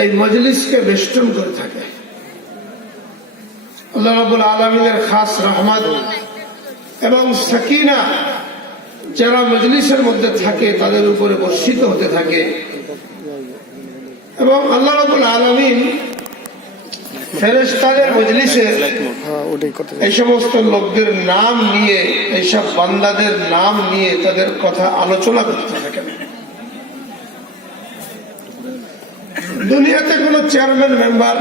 এই মজলিসকে বেষ্টন করে থাকে। আল্লাহ রাব্বুল আলামিনের খাস রহমত এবং সাকিনা যারা মজলিসের মধ্যে থাকে তাদের উপরে বর্ষিত হতে থাকে এবং আল্লাহ রাব্বুল আলামিন ফেরেশতাদের মজলিসে এই সমস্ত লোকদের নাম নিয়ে, এইসব বান্দাদের নাম নিয়ে তাদের কথা আলোচনা করতে থাকেন। দুনিয়াতে কোন চেয়ারম্যান, মেম্বার,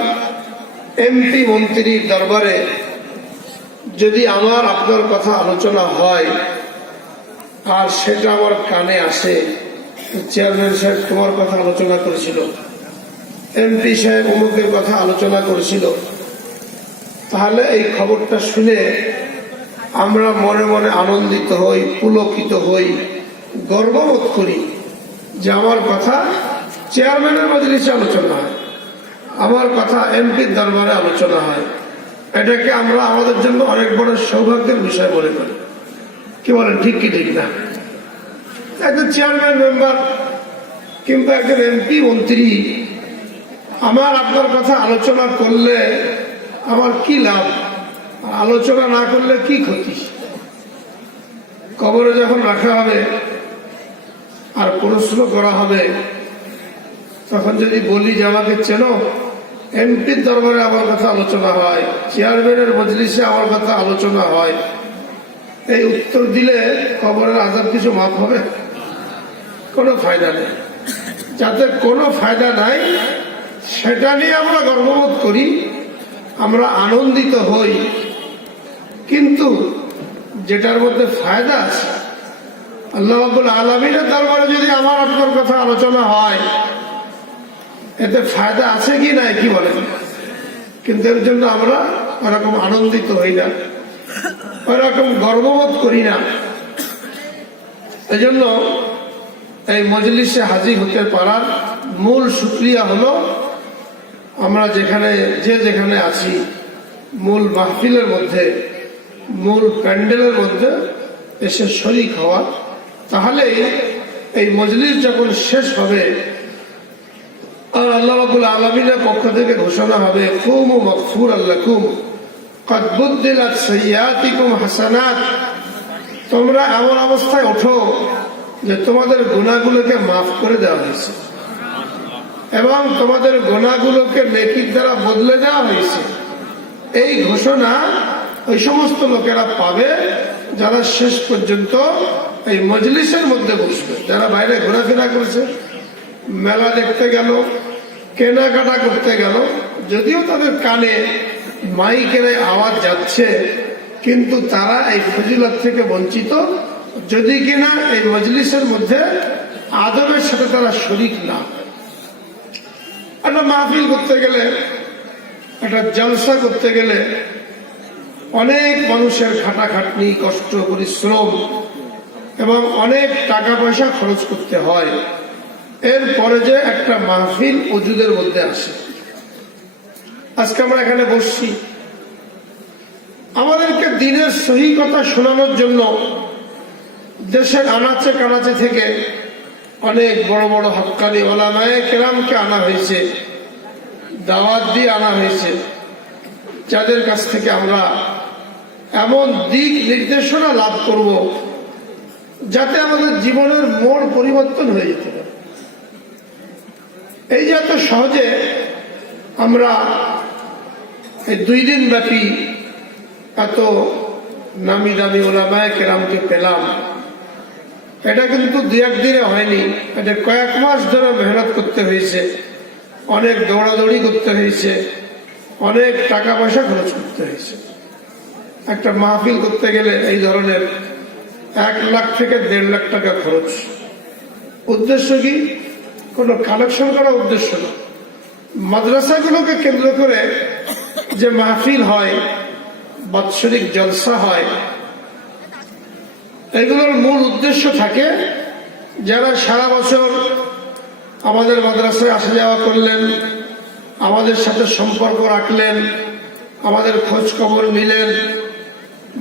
এমপি, মন্ত্রীর দরবারে যদি আমার আপনার কথা আলোচনা হয় আর সেটা আমার কানে আসে, চেয়ারম্যান সাহেব তোমার কথা আলোচনা করেছিল, এমপি সাহেব অমুকের কথা আলোচনা করেছিল, তাহলে এই খবরটা শুনে আমরা মনে মনে আনন্দিত হই, পুলকিত হই, গর্ববোধ করি যে আমার কথা চেয়ারম্যানের মজলিসে আলোচনা হয়, আমার কথা এমপির দরবারে আলোচনা হয়। এটাকে আমরা আমাদের জন্য অনেক বড় সৌভাগ্যের বিষয় মনে করি। কি বলেন, ঠিক কি ঠিক না? একজন চেয়ারম্যান, মেম্বার কিংবা একজন এমপি, মন্ত্রী আমার আপনার কথা আলোচনা করলে আমার কি লাভ, আলোচনা না করলে কি ক্ষতি? কবরে যখন রাখা হবে আর প্রশ্ন করা হবে, তখন যদি বলি যে আমাকে চেনো, এমপির দরবারে আমার কথা আলোচনা হয়, চেয়ারম্যানের মজলিসে আমার কথা আলোচনা হয়, এই উত্তর দিলে কবরের আযাব কিছু মাফ হবে? কোনো ফায়দা নেই। যাতে কোনো ফায়দা নাই সেটা নিয়ে আমরা গর্ববোধ করি, আমরা আনন্দিত হই, কিন্তু যেটার মধ্যে ফায়দা আছে, আল্লাহ রাব্বুল আলামিনের দরবারে যদি আমার আপনার কথা আলোচনা হয়, এতে ফায়দা আছে কি নাই, কি বলেন? কিন্তু এর জন্য আমরা ওরকম আনন্দিত হই না, ওরকম গর্ববোধ করি না। এজন্য এই মজলিসে হাজির হতে পারার মূল শুকরিয়া হলো আমরা যেখানে আছি, মূল মাহফিলের মধ্যে, মূল প্যান্ডেলের মধ্যে এসে শরীক হওয়া। তাহলে এই মজলিস যখন শেষ হবে আর আল্লাহ রাব্বুল আলামিনের পক্ষ থেকে ঘোষণা হবে, কুমু মাগফুরাল লাকুম ক্বাদ বুদ্দিলাত সাইয়্যাতিকুম হাসানাত, তোমরা এমন অবস্থায় ওঠো যে তোমাদের গুনাহগুলোকে মাফ করে দেওয়া হয়েছে এবং তোমাদের গুনাহগুলোকে নেকির দ্বারা বদলে দেওয়া হয়েছে। এই ঘোষণা ওই সমস্ত লোকেরা পাবে যারা শেষ পর্যন্ত এই মজলিসের মধ্যে বসবে। যারা বাইরে ঘোরাফেরা করেছে, মেলা দেখতে গেল, কেনাকাটা করতে গেল, যদিও তাদের কানে মাইকের আওয়াজ যাচ্ছে, কিন্তু তারা এই ফজিলত থেকে বঞ্চিত, যদি কিনা এই মজলিসের মধ্যে আদবের সাথে তারা শরীক না। একটা মাহফিল করতে গেলে, একটা জলসা করতে গেলে অনেক মানুষের খাটাখাটনি, কষ্ট, পরিশ্রম এবং অনেক টাকা পয়সা খরচ করতে হয়। এরপরে যে একটা মাহফিল ওজুদের মধ্যে আসে, আজকে আমরা এখানে বসছি, আমাদেরকে দিনের সহি কথা শোনানোর জন্য দেশের আনাচে কানাচে থেকে অনেক বড় বড় হক্কানি ওলামায়ে কেরামকে আনা হয়েছে, দাওয়াত দিয়ে আনা হয়েছে, যাদের কাছ থেকে আমরা এমন দিক নির্দেশনা লাভ করব যাতে আমাদের জীবনের মোড় পরিবর্তন হয়ে যেতে পারে। এই যে এত সহজে আমরা এই 2 দিন ব্যাপী এত নামি দামি ওলামায়ে কেরামকে পেলাম, এটা কিন্তু 2-1 দিনে হয়নি, এটা কয়েক মাস ধরে মেহনত করতে হয়েছে, অনেক দৌড়াদৌড়ি করতে হয়েছে, অনেক টাকা পয়সা খরচ করতে হয়েছে। একটা মাহফিল করতে গেলে এই ধরনের 1 লাখ থেকে 1.5 লাখ টাকা খরচ। উদ্দেশ্য কি? কোনো কালেকশন করা উদ্দেশ্য না। মাদ্রাসাগুলোকে কেন্দ্র করে যে মাহফিল হয়, বাৎসরিক জলসা হয়, এগুলোর মূল উদ্দেশ্য থাকে যারা সারা বছর আমাদের মাদ্রাসায় আসা যাওয়া করলেন, আমাদের সাথে সম্পর্ক রাখলেন, আমাদের খোঁজ খবর নিলেন,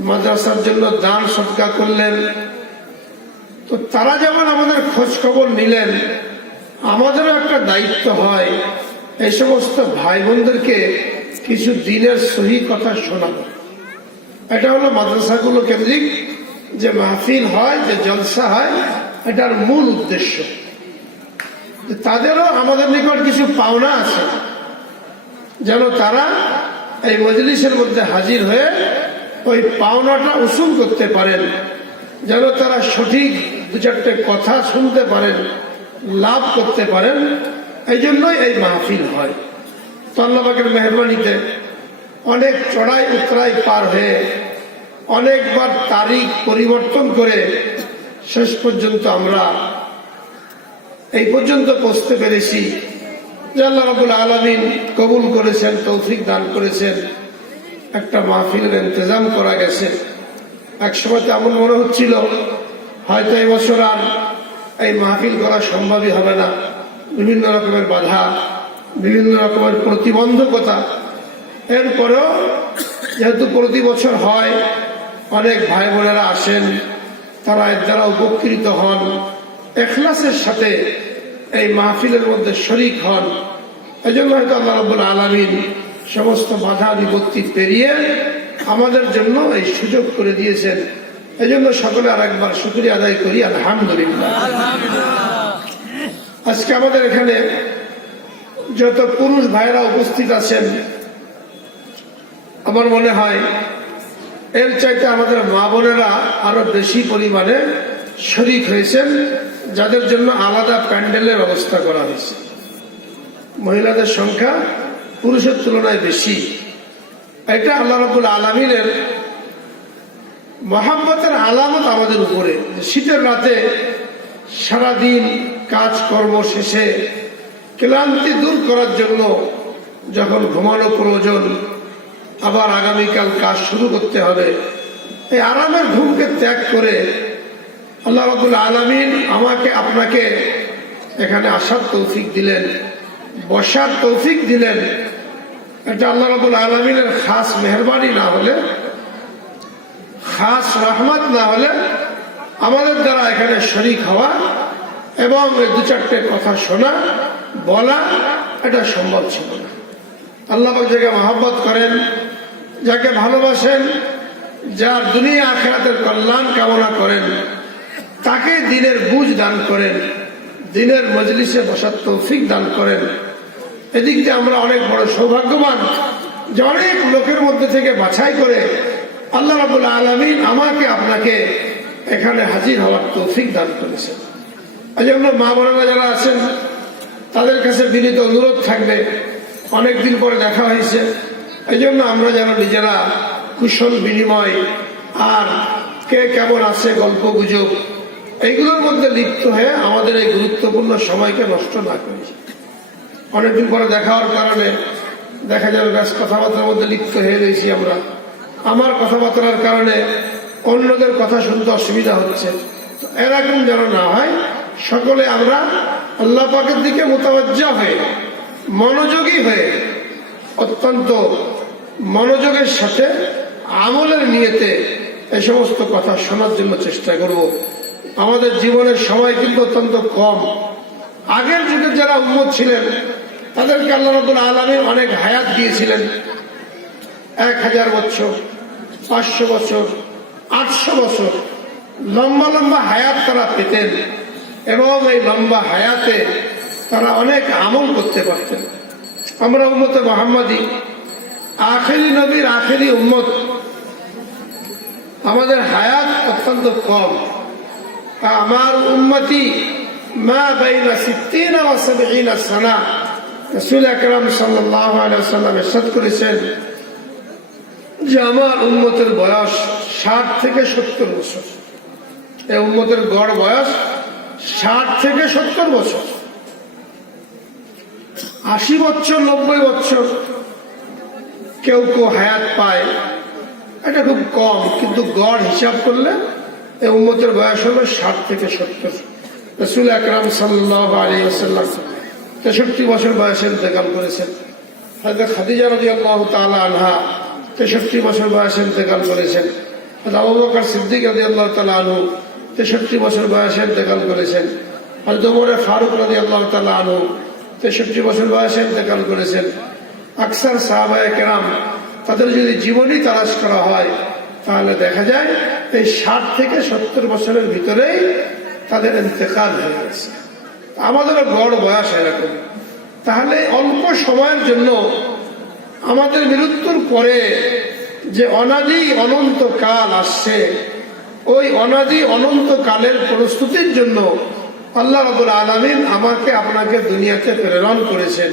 মাদ্রাসার জন্য দান সদকা করলেন, তো তারা যেমন আমাদের খোঁজ খবর নিলেন, আমাদেরও একটা দায়িত্ব হয় এই সমস্ত ভাই বোনদেরকে কিছু দিনের সহি কথা শোনাবো। এটা হলো মাদ্রাসাগুলো কেন্দ্রিক যে মাহফিল হয়, যে জলসা হয়, এটার মূল উদ্দেশ্য। তাদেরও আমাদের নিকট কিছু পাওনা আছে, যেন তারা এই মজলিসের মধ্যে হাজির হয়ে ওই পাওনাটা উসুল করতে পারেন, যেন তারা সঠিক দু চারটে কথা শুনতে পারেন, লাভ করতে পারেন। এই জন্যই এই মাহফিল হয়। তো আল্লাহ পাকের মেহরবানিতে অনেক চড়াই উতরাই পার হয়ে অনেকবার তারিখ পরিবর্তন করে শেষ পর্যন্ত আমরা এই পর্যন্ত পৌঁছতে পেরেছি যে আল্লাহ রাব্বুল আলামিন কবুল করেছেন, তৌফিক দান করেছেন, একটা মাহফিলের ইন্তজাম করা গেছে। এক সময় এমন মনে হচ্ছিল হয়তো এই বছর আর এই মাহফিল করা সম্ভবই হবে না, বিভিন্ন রকমের বাধা, বিভিন্ন রকমের প্রতিবন্ধকতা। এরপরেও যেহেতু প্রতি বছর হয়, অনেক ভাই বোনেরা আসেন, তারা এর দ্বারা উপকৃত হন, ইখলাসের সাথে এই মাহফিলের মধ্যে শরীক হন। এই জন্য হয়তো আল্লাহ রাব্বুল আলামিন সমস্ত বাধা বিপত্তি পেরিয়ে আমাদের জন্য এই সুযোগ করে দিয়েছেন। এই জন্য সকলে আর একবার শুকরিয়া আদায় করি, আলহামদুলিল্লাহ। আজকে আমাদের এখানে যত পুরুষ ভাইরা উপস্থিত আছেন, আমার মনে হয় এর চাইতে আমাদের মা বোনেরা আরো বেশি পরিমাণে শরীক হয়েছেন, যাদের জন্য আলাদা প্যান্ডেলের ব্যবস্থা করা হয়েছে। মহিলাদের সংখ্যা পুরুষের তুলনায় বেশি। এটা আল্লাহ রাব্বুল আলামিনের মহাব্বতের আলামত আমাদের উপরে। শীতের রাতে সারাদিন কাজকর্ম শেষে ক্লান্তি দূর করার জন্য যখন ঘুমানো প্রয়োজন, আবার আগামীকাল কাজ শুরু করতে হবে, এই আরামের ঘুমকে ত্যাগ করে আল্লাহ রাব্বুল আলামিন আমাকে আপনাকে এখানে আসার তৌফিক দিলেন, বসার তৌফিক দিলেন। এটা আল্লাহ রাব্বুল আলামিনের খাস মেহরবানি না হলে, খাস রহমত না হলে আমাদের দ্বারা এখানে শরীক হওয়া এবং দু চারটে কথা শোনা বলা এটা সম্ভব ছিল না। আল্লাহ পাক যাকে মহব্বত করেন, যাকে ভালোবাসেন, যার দুনিয়া আখিরাতের কল্যাণ কামনা করেন, তাকে দিনের বুঝ দান করেন, দিনের মজলিসে বসার তৌফিক দান করেন। এদিক দিয়ে আমরা অনেক বড় সৌভাগ্যবান যে অনেক লোকের মধ্যে থেকে বাছাই করে আল্লাহ রাব্বুল আলামিন আমাকে আপনাকে এখানে হাজির হওয়ার তৌফিক দান করেছেন। এই জন্য মা বোনেরা যারা আছেন তাদের কাছে বিনীত অনুরোধ থাকবে, অনেকদিন পরে দেখা হয়েছে, এই জন্য আমরা যেন নিজেরা কুশল বিনিময় আর কে কেমন আছে গল্প গুজব এইগুলোর মধ্যে লিপ্ত হয়ে আমাদের এই গুরুত্বপূর্ণ সময়কে নষ্ট না করি। অনেকদিন পরে দেখা হওয়ার কারণে দেখা যাবে ব্যাস কথাবার্তার মধ্যে লিপ্ত হয়ে রয়েছি আমরা। আমার কথাবার্তার কারণে অন্যদের কথা শুনতে অসুবিধা হচ্ছে। এরকম যেন না হয়, সকলে আমরা আল্লাহ পাকের দিকে মুতাওয়াজ্জা হয়ে, মনোযোগী হয়ে, অত্যন্ত মনোযোগের সাথে আমলের নিয়তে এই সমস্ত কথা শোনার জন্য চেষ্টা করব। আমাদের জীবনের সময় কিন্তু অত্যন্ত কম। আগের যুগের যারা উম্মত ছিলেন তাদেরকে আল্লাহ রাব্বুল আলামিন অনেক হায়াত দিয়েছিলেন। 1000 বছর, 500 বছর, 800 বছর লম্বা লম্বা হায়াত তারা পেতেন এবং এই লম্বা হায়াতে তারা অনেক আমল করতে পারতেন। আমরা উম্মতে মুহাম্মাদি, আখেরি নবীর আখেরি উম্মত, আমাদের হায়াত অত্যন্ত কম। আমার উম্মতি মা বাইনা 60 ওয়া 70 সানা, রাসূল আকরাম সাল্লাল্লাহু আলাইহি ওয়াসাল্লাম ইরশাদ করেছেন যে আমার উম্মতের বয়স 60 থেকে 70 বছর। এই উম্মতের গড় বয়স 60 থেকে 70 বছর। 80 বছর, 90 বছর কেউ কেউ হায়াত পায়, এটা খুব কম, কিন্তু গড় হিসাব করলে এই উম্মতের বয়স হলো 60 থেকে 70। রাসূল আকরাম সাল্লাল্লাহু আলাইহি ওয়াসাল্লাম 63 বছর বয়সে ইন্তেকাল করেছেন। হযরত খাদিজা রাদিয়াল্লাহু তাআলা আনহা 63 বছর বয়সে ইন্তেকাল করেছেন। হযরত আবু বকর সিদ্দিক রাদিয়াল্লাহু তাআলা আনহু 63 বছর বয়সে ইন্তেকাল করেছেন। হযরত ওমর ফারুক রাদিয়াল্লাহু তাআলা আনহু 63 বছর বয়সে ইন্তেকাল করেছেন। আকসার সাহাবায়ে কেরাম তাদের যদি জীবনী তালাশ করা হয় তাহলে দেখা যায় এই 60 থেকে 70 বছরের ভিতরেই তাদের ইন্তেকাল হয়ে গেছে। আমাদেরও গড় বয়স এরকম। তাহলে অল্প সময়ের জন্য আমাদের মৃত্যুর পরে যে অনাদি অনন্ত কাল আসছে, ওই অনাদি অনন্ত কালের প্রস্তুতির জন্য আল্লাহ রাব্বুল আলামিন আমাকে আপনাকে দুনিয়াতে প্রেরণ করেছেন।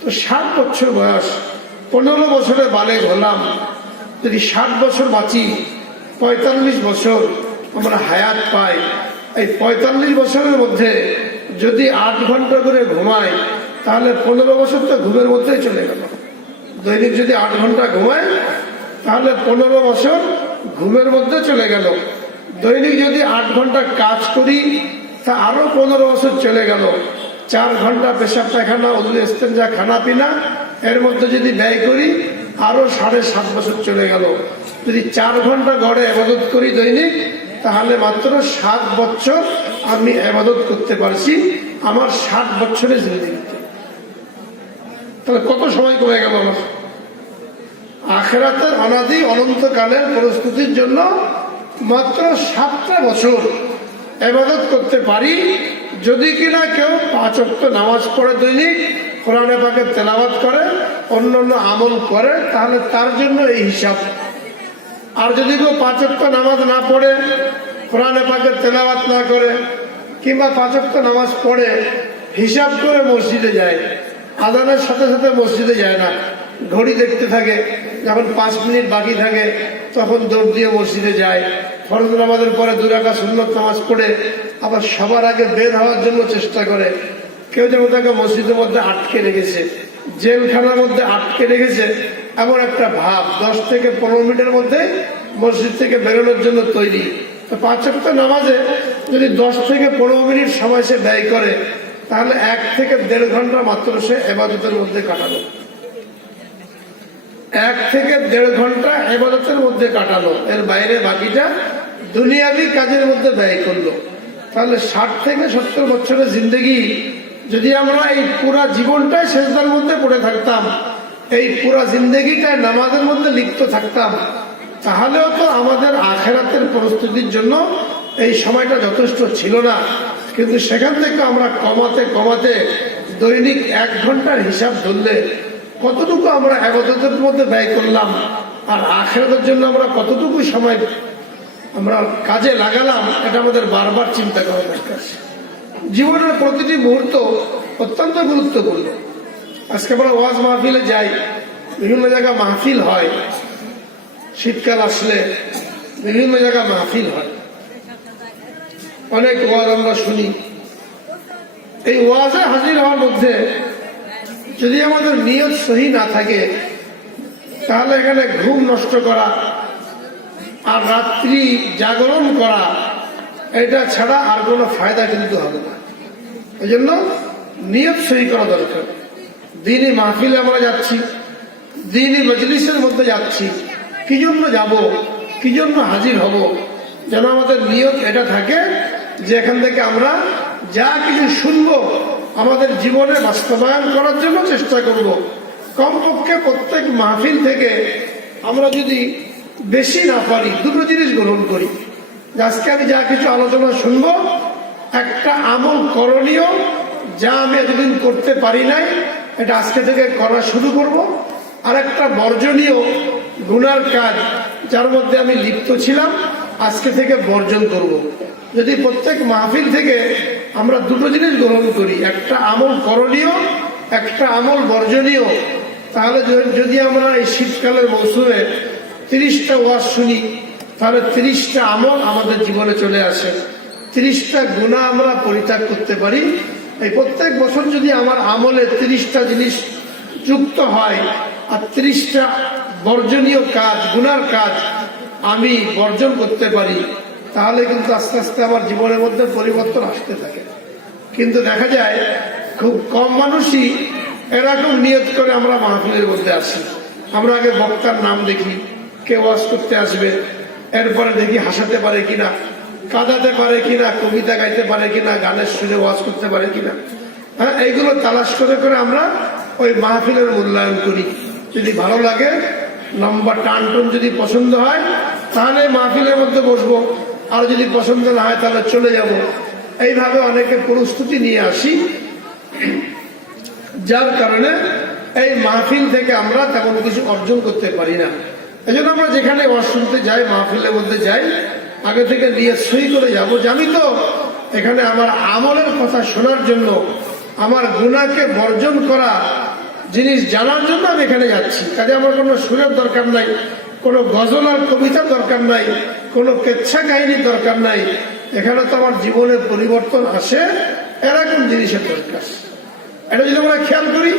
তো 60 বছর বয়স, 15 বছরে বালেগ হলাম, যদি 60 বছর বাঁচি, 45 বছর আমরা হায়াত পাই, এই 45 বছরের মধ্যে যদি 8 ঘন্টা করে ঘুমাই তাহলে 15 বছর তো ঘুমের মধ্যেই চলে গেল। দৈনিক যদি 8 ঘন্টা ঘুমাই তাহলে 15 বছর ঘুমের মধ্যে চলে গেল। দৈনিক যদি 8 ঘন্টা কাজ করি তা আরো 15 বছর চলে গেল। 4 ঘন্টা পেশাব পায়খানা উযু ইস্তেঞ্জা খানা পিনা এর মধ্যে যদি ব্যয় করি আরো 7.5 বছর চলে গেল। যদি 4 ঘন্টা গড়ে ইবাদত করি দৈনিক তাহলে মাত্র 7 বছর আমি ইবাদত করতে পারছি আমার 60 বছরের জিন্দেগিতে। তাহলে কত সময় কমে গেল আমার? আখিরাতের অনাদি অনন্তকালের প্রস্তুতির জন্য মাত্র 7টা বছর ইবাদত করতে পারি। যদি কিনা কেউ 5 ওয়াক্ত নামাজ পড়ে, দৈনিক কোরআনে পাকের তেলাওয়াত করে, অন্যান্য আমল করে, তাহলে তার জন্য এই হিসাব। আর যদি কেউ 5 ওয়াক্ত নামাজ না পড়ে, কোরআনে পাকের তেলাওয়াত না করে, কিংবা 5 ওয়াক্ত নামাজ পড়ে হিসাব করে মসজিদে যায়, আযানের সাথে সাথে মসজিদে যায় না, ঘড়ি দেখতে থাকে, যখন 5 মিনিট বাকি থাকে তখন দৌড় দিয়ে মসজিদে যায়, ফরজ নামাজের পরে 2 রাকাত সুন্নত নামাজ পড়ে আবার সবার আগে বের হওয়ার জন্য চেষ্টা করে। কেউ যেমন তাকে মসজিদের মধ্যে আটকে রেখেছে, জেলখানার মধ্যে আটকে রেখেছে, এমন একটা ভাব 10 থেকে 15 মিনিটের মধ্যে মসজিদ থেকে বেরোনোর জন্য তৈরি। তো 5 ওয়াক্ত নামাজে যদি 10 থেকে 15 মিনিট সময় সে ব্যয় করে তাহলে 1 থেকে 1.5 ঘন্টা মাত্র সে ইবাদতের মধ্যে কাটালো। 1 থেকে 1.5 ঘন্টা ইবাদতের মধ্যে কাটালো, এর বাইরে বাকিটা দুনিয়াবি কাজের মধ্যে ব্যয় করলো। তাহলে 60 থেকে 70 বছরের জিন্দেগি যদি আমরা এই পুরা জীবনটাই সেজদার মধ্যে পড়ে থাকতাম, এই পুরা জিন্দেগিটাই নামাজের মধ্যে লিপ্ত থাকতাম, তাহলেও তো আমাদের আখিরাতের প্রস্তুতির জন্য এই সময়টা যথেষ্ট ছিল না। কিন্তু সেখান থেকে আমরা কমাতে কমাতে দৈনিক 1 ঘন্টার হিসাব ধরলে কতটুকু আমরা ইবাদতের মধ্যে ব্যয় করলাম, আর আখিরাতের জন্য আমরা কতটুকু সময় আমরা কাজে লাগালাম, এটা আমাদের বারবার চিন্তা করা দরকার। জীবনের প্রতিটি মুহূর্ত অত্যন্ত গুরুত্বপূর্ণ। আজকে আমরা ওয়াজ মাহফিলে যাই, বিভিন্ন জায়গায় মাহফিল হয়, শীতকাল আসলে বিভিন্ন জায়গায় মাহফিল হয়, অনেক ওয়াজ আমরা শুনি। এই ওয়াজে হাজির হওয়ার মধ্যে যদি আমাদের নিয়ত সহি না থাকে তাহলে এখানে ঘুম নষ্ট করা আর রাত্রি জাগরণ করা এটা ছাড়া আর কোনো ফায়দা কিন্তু হবে না। এই জন্য নিয়ত সহি করা দরকার। দ্বীনি মাহফিলে আমরা যাচ্ছি, দ্বীনি মজলিসের মধ্যে যাচ্ছি, কি জন্য যাব, কি জন্য হাজির হব, যেন আমাদের নিয়ত এটা থাকে যে এখান থেকে আমরা যা কিছু শুনবো আমাদের জীবনে বাস্তবায়ন করার জন্য চেষ্টা করব। কমপক্ষে প্রত্যেক মাহফিল থেকে আমরা যদি বেশি না পারি 2টো জিনিস গ্রহণ করি। আজকে আমি যা কিছু আলোচনা শুনবো, একটা আমল করণীয় যা আমি এতদিন করতে পারি নাই এটা আজকে থেকে করা শুরু করব, আর একটা বর্জনীয় গুনার কাজ যার মধ্যে আমি লিপ্ত ছিলাম আজকে থেকে বর্জন করব। যদি প্রত্যেক মাহফিল থেকে আমরা 2টো জিনিস গ্রহণ করি, একটা আমল করণীয়, একটা আমল বর্জনীয়, তাহলে যদি আমরা এই শীতকালের মৌসুমে 30টা ওয়াজ শুনি তাহলে 30টা আমল আমাদের জীবনে চলে আসে, 30টা গুনাহ আমরা পরিত্যাগ করতে পারি। এই প্রত্যেক বছর যদি আমার আমলে 30টা জিনিস যুক্ত হয় আর 30টা বর্জনীয় কাজ, গুনার কাজ আমি বর্জন করতে পারি, তাহলে কিন্তু আস্তে আস্তে আমার জীবনের মধ্যে পরিবর্তন আসতে থাকে। কিন্তু দেখা যায় খুব কম মানুষই এরকম নিয়ত করে আমরা মাহফিলের মধ্যে আসি। আমরা আগে বক্তার নাম দেখি, কে ওয়াজ করতে আসবে, এরপরে দেখি হাসাতে পারে কিনা, কাঁদাতে পারে কিনা, কবিতা গাইতে পারে কিনা, গানের সুরে ওয়াজ করতে পারে কিনা, হ্যাঁ, এইগুলো তালাশ করে করে আমরা ওই মাহফিলের মূল্যায়ন করি। যদি ভালো লাগে, লম্বা টান টুন যদি পছন্দ হয় তাহলে মাহফিলের মধ্যে বসবো, আর যদি পছন্দ না হয় তাহলে চলে যাব। এইভাবে অনেকে প্রস্তুতি নিয়ে আসি, যার কারণে এই মাহফিল থেকে আমরা তেমন কিছু অর্জন করতে পারি না। এই জন্য আমরা যেখানে ওয়াজ শুনতে যাই, মাহফিলের মধ্যে যাই, আগে থেকে নিয়ে সই করে যাবো যে আমি তো এখানে আমার আমলের কথা শোনার জন্য, আমার গুনাহকে বর্জন করা জিনিস জানার জন্য আমি এখানে যাচ্ছি। কাজে আমার কোনো সুরের দরকার নাই, কোনো গজল আর কবিতার দরকার নাই, কোনো কেচ্ছা কাহিনীর দরকার নাই। এখানে তো আমার জীবনের পরিবর্তন আসে, এরকম জিনিসের দরকার। এটা যদি আমরা খেয়াল করি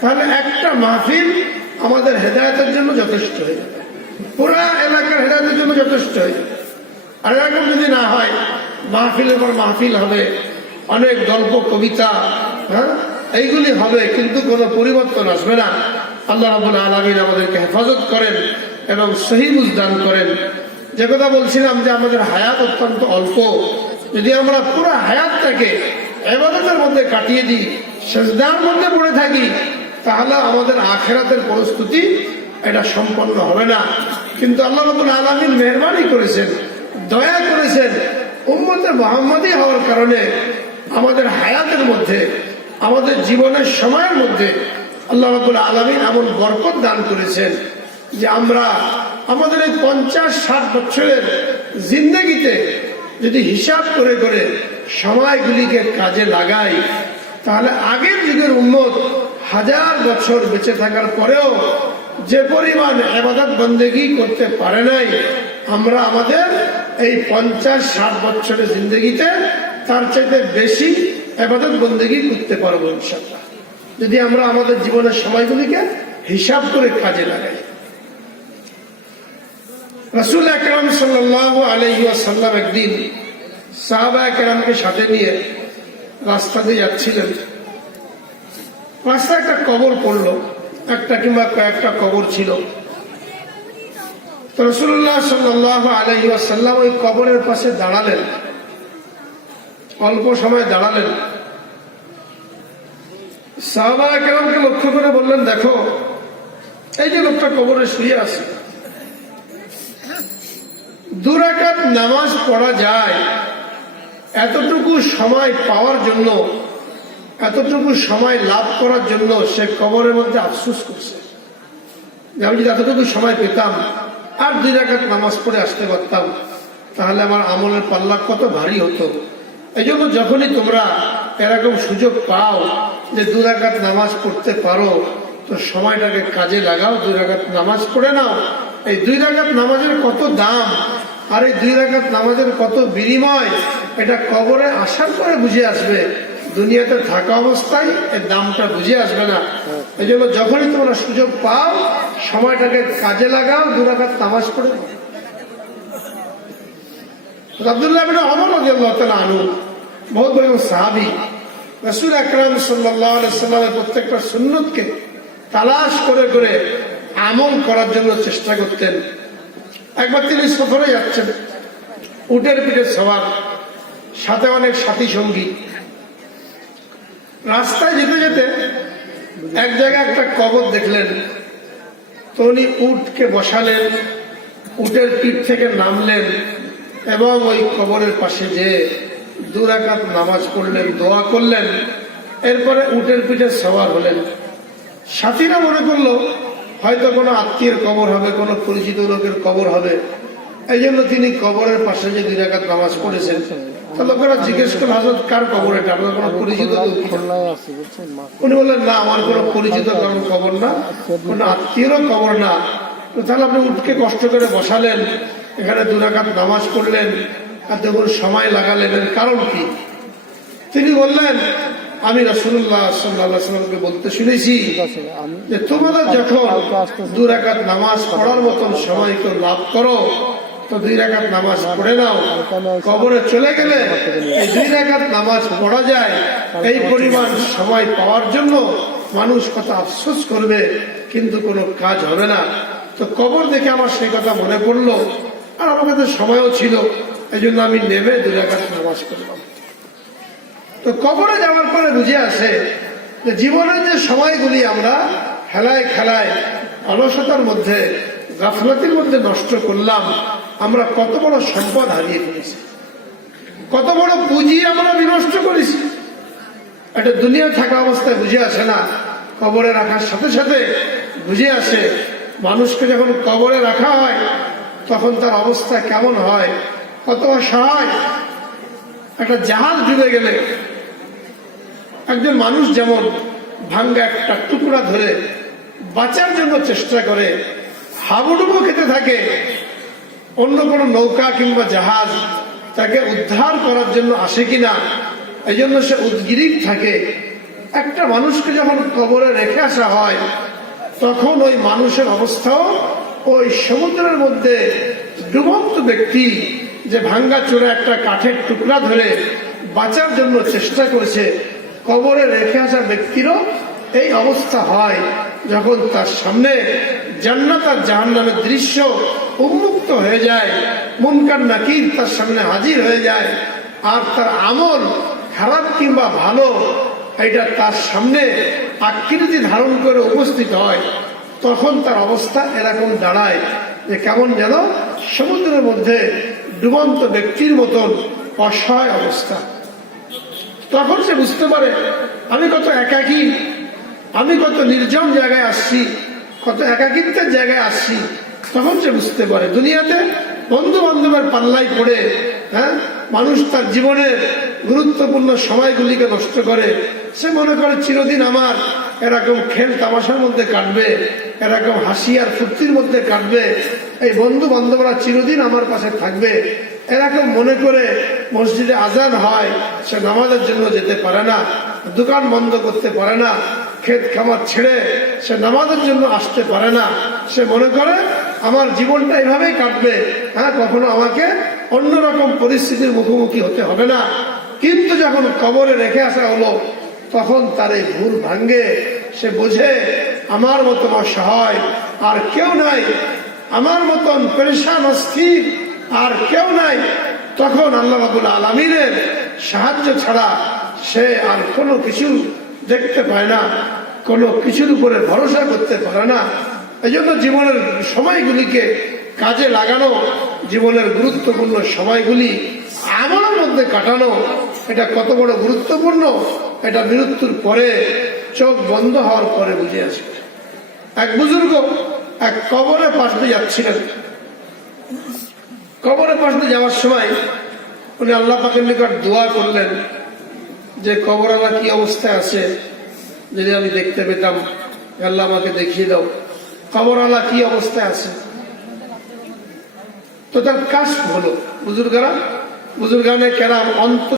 তাহলে একটা মাহফিল আমাদের হেদায়েতের জন্য যথেষ্ট হয়ে যাবে, পুরা এলাকার হেদায়েতের জন্য যথেষ্ট হয়ে যাবে। আর এরকম যদি না হয়, মাহফিলের পর মাহফিল হবে, অনেক গল্প কবিতা, হ্যাঁ, এইগুলি হবে, কিন্তু কোনো পরিবর্তন আসবে না। আল্লাহ রাব্বুল আলামিন আমাদেরকে হেফাজত করেন এবং সহি বুঝ দান করেন। যে কথা বলছিলাম যে আমাদের হায়াত অত্যন্ত অল্প, যদি আমরা পুরো হায়াতটাকে ইবাদতের মধ্যে কাটিয়ে দিই, সিজদার মধ্যে পড়ে থাকি, তাহলে আমাদের আখিরাতের প্রস্তুতি এটা সম্পন্ন হবে না। কিন্তু আল্লাহ রাব্বুল আলামিন মেহেরবানি করেছেন, দয়া করেছেন, উম্মতে মুহাম্মাদি হওয়ার কারণে আমাদের হায়াতের মধ্যে, আমাদের জীবনের সময়ের মধ্যে আল্লাহ রাব্বুল আলামিন এমন বরকত দান করেছেন যে আমরা আমাদের এই 50-60 বছরের জিন্দেগিতে যদি হিসাব করে করে সময়গুলিকে কাজে লাগাই, তাহলে আগের যুগের উম্মত 1000 বছর বেঁচে থাকার পরেও যে পরিমাণ ইবাদত বন্দেগী করতে পারে নাই, আমরা আমাদের এই 50-60 বছরের জিন্দেগিতে তার চাইতে বেশি ইবাদত বন্দেগী করতে পারবো ইনশাআল্লাহ, যদি আমরা আমাদের জীবনের সময়গুলিকে হিসাব করে কাজে লাগাই। রাসূল আকরাম সাল্লাল্লাহু আলাইহি ওয়াসাল্লাম একদিন সাহাবায়ে কেরামকে সাথে নিয়ে রাস্তা দিয়ে যাচ্ছিলেন। রাস্তায় একটা কবর পড়লো, একটা কিংবা কয়েকটা কবর ছিল। তো রাসূলুল্লাহ সাল্লাল্লাহু আলাইহি ওয়াসাল্লাম ওই কবরের পাশে দাঁড়ালেন, অল্প সময় দাঁড়ালেন। সাহাবায়ে কেরামকে লক্ষ্য করে বললেন, দেখো এই যে লোকটা কবরে শুয়ে আছে, 2 রাকাত নামাজ পড়া যায়, এতটুকু সময় পাওয়ার জন্য, এতটুকু সময় লাভ করার জন্য সে কবরের মধ্যে আফসোস করছে যে আমি যদি এতটুকু সময় পেতাম আর 2 রাকাত নামাজ পড়ে আসতে পারতাম, তাহলে আমার আমলের পাল্লা কত ভারী হতো। এই জন্য যখনই তোমরা এরকম সুযোগ পাও যে 2 রাকাত নামাজ পড়তে পারো, তো সময়টাকে কাজে লাগাও, 2 রাকাত নামাজ পড়ে নাও। এই 2 রাকাত নামাজের কত দাম, আর এই 2 রাকাত নামাজের কত বিনিময়, এটা কবরে আসার পরে বুঝে আসবে, দুনিয়াতে থাকা অবস্থায় এর দামটা বুঝে আসবে না। এই জন্য যখনই তোমরা সুযোগ পাও সময়টাকে কাজে লাগাও, 2 রাকাত নামাজ পড়ে। আব্দুল্লাহ ইবনে ওমর রাদিয়াল্লাহু তাআলা আনহু বহুত বড় সাহাবী, রাসূল আকরাম সাল্লাল্লাহু আলাইহি ওয়াসাল্লামের প্রত্যেকটা সুন্নতকে তালাশ করে করে আমল করার জন্য চেষ্টা করতেন। একবার তিনি সফরে যাচ্ছেন, উটের পিঠে সওয়ার, সাথে অনেক সাথী সঙ্গী। রাস্তায় যেতে যেতে এক জায়গায় একটা কবর দেখলেন, তো উনি উটকে বসালেন, উটের পিঠ থেকে নামলেন এবং ওই কবরের পাশে যে 2 রাকাত নামাজ পড়লেন, দোয়া করলেন, এরপরে উটের পিঠে সওয়ার হলেন। সাথীরা মনে করলো হয়তো কোনো আত্মীয়ের কবর হবে, কোনো পরিচিত লোকের কবর হবে, এই জন্য তিনি কবরের পাশে যে 2 রাকাত নামাজ পড়েছেন। তা লোকেরা জিজ্ঞেস করল, হযরত কার কবর এটা, আপনার কোনো পরিচিত লোক? উনি বললেন, না, আমার কোনো পরিচিত কারণ কবর না, কোনো আত্মীয়েরও কবর না। তো তাহলে আপনি উঠকে কষ্ট করে বসালেন, এখানে 2 রাকাত নামাজ পড়লেন, আর দেখুন সময় লাগালেন, এর কারণ কি? তিনি বললেন, আমি রাসূলুল্লাহ সাল্লাল্লাহু আলাইহি ওয়াসাল্লামকে বলতে শুনেছি যে তোমাদের যখন 2 রাকাত নামাজ পড়ার মতন সময় কেউ লাভ করো, তো 2 রাকাত নামাজ পড়ে নাও। কবরে চলে গেলে এই 2 রাকাত নামাজ পড়া যায়, এই পরিমাণ সময় পাওয়ার জন্য মানুষ কত আফসোস করবে, কিন্তু কোনো কাজ হবে না। তো কবর দেখে আমার সেই কথা মনে পড়লো, আর আমার কাছে সময়ও ছিল, এই জন্য আমি নেমে 2 রাকাত নামাজ পড়লাম। তো কবরে যাওয়ার পরে বুঝে আসে যে জীবনের যে সময়গুলি আমরা হেলায় খেলায় অলসতার মধ্যে গাফলাতির মধ্যে নষ্ট করলাম, আমরা কত বড় সম্পদ হারিয়ে ফেলেছি, কত বড় পুঁজি আমরা বিনষ্ট করেছি। এটা দুনিয়া থাকা অবস্থায় বুঝে আসে না, কবরে রাখার সাথে সাথে বুঝে আসে। মানুষকে যখন কবরে রাখা হয় তখন তার অবস্থা কেমন হয়, কত অসহায়। একটা জাহাজ ডুবে গেলে একজন মানুষ যেমন ভাঙ্গা একটা টুকরা ধরে বাঁচার জন্য চেষ্টা করে, হাবুডুবু খেতে থাকে, অন্য কোনো নৌকা কিংবা জাহাজ তাকে উদ্ধার করার জন্য আসে কিনা এই জন্য সে উদ্গ্রীব থাকে। একটা মানুষকে যখন কবরে রেখে আসা হয় তখন ওই মানুষের অবস্থাও ওই সমুদ্রের মধ্যে ডুবন্ত ব্যক্তি যে ভাঙ্গা চোরা একটা কাঠের টুকরা ধরে বাঁচার জন্য চেষ্টা করেছে, কবরে রেখে আসা ব্যক্তিরও এই অবস্থা হয় যখন তার সামনে জান্নাত আর জাহান্নামের দৃশ্য উন্মুক্ত হয়ে যায়, মুনকার নাকির তার সামনে হাজির হয়ে যায়, আর তার আমল খারাপ কিংবা ভালো এটা তার সামনে আকৃতি ধারণ করে উপস্থিত হয়, তখন তার অবস্থা এরকম দাঁড়ায় যে কেমন যেন সমুদ্রের মধ্যে ডুবন্ত ব্যক্তির মতন অসহায় অবস্থা। তখন সে বুঝতে পারে আমি কত একাকী, আমি কত নির্জন জায়গায় আসছি, কত একাকিত্বের জায়গায় আসছি। তখন সে বুঝতে পারে দুনিয়াতে বন্ধু বান্ধবের পাল্লায় পড়ে মানুষ তার জীবনের গুরুত্বপূর্ণ সময়গুলিকে নষ্ট করে। সে মনে করে চিরদিন আমার এরকম খেল তামাশার মধ্যে কাটবে, এরকম হাসি আর ফুর্তির মধ্যে কাটবে, এই বন্ধু বান্ধবরা চিরদিন আমার পাশে থাকবে, এরকম মনে করে মসজিদে আজান হয় সে নামাজের জন্য যেতে পারে না, দোকান বন্ধ করতে পারে না, ক্ষেত খামার ছেড়ে সে নামাজের জন্য আসতে পারে না। সে মনে করে আমার জীবনটা এভাবেই কাটবে, কখনো আমাকে অন্যরকম পরিস্থিতির মুখোমুখি হতে হবে না। কিন্তু যখন কবরে রেখে আসা হলো তখন তার এই ভুল ভাঙ্গে, সে বোঝে আমার মতন অসহায় আর কেউ নাই, আমার মতন পেরেশান অস্থির আর কেউ নাই। তখন আল্লাহ রাব্বুল আলামিনের সাহায্য ছাড়া সে আর কোনো কিছু দেখতে পায় না, কোনো কিছুর উপরে ভরসা করতে পারে না। এই জন্য জীবনের সময়গুলিকে কাজে লাগানো, জীবনের গুরুত্বপূর্ণ সময়গুলি আমলের মধ্যে কাটানো, এটা কত বড় গুরুত্বপূর্ণ এটা মৃত্যুর পরে, চোখ বন্ধ হওয়ার পরে বুঝে আসে। এক বুজুর্গ এক কবরের পাশ দিয়ে যাচ্ছিলেন, কবরের পাশ দিয়ে যাওয়ার সময় উনি আল্লাহ পাকের নিকট দোয়া করলেন যে কবরওয়ালা কি অবস্থায় আছে যদি আমি দেখতে পেতাম, আল্লাহ আমাকে দেখিয়ে দাও কবরওয়ালা কি অবস্থায় আছে। তো তার কাশ হলো, বুজুর্গানে কেরাম অন্ত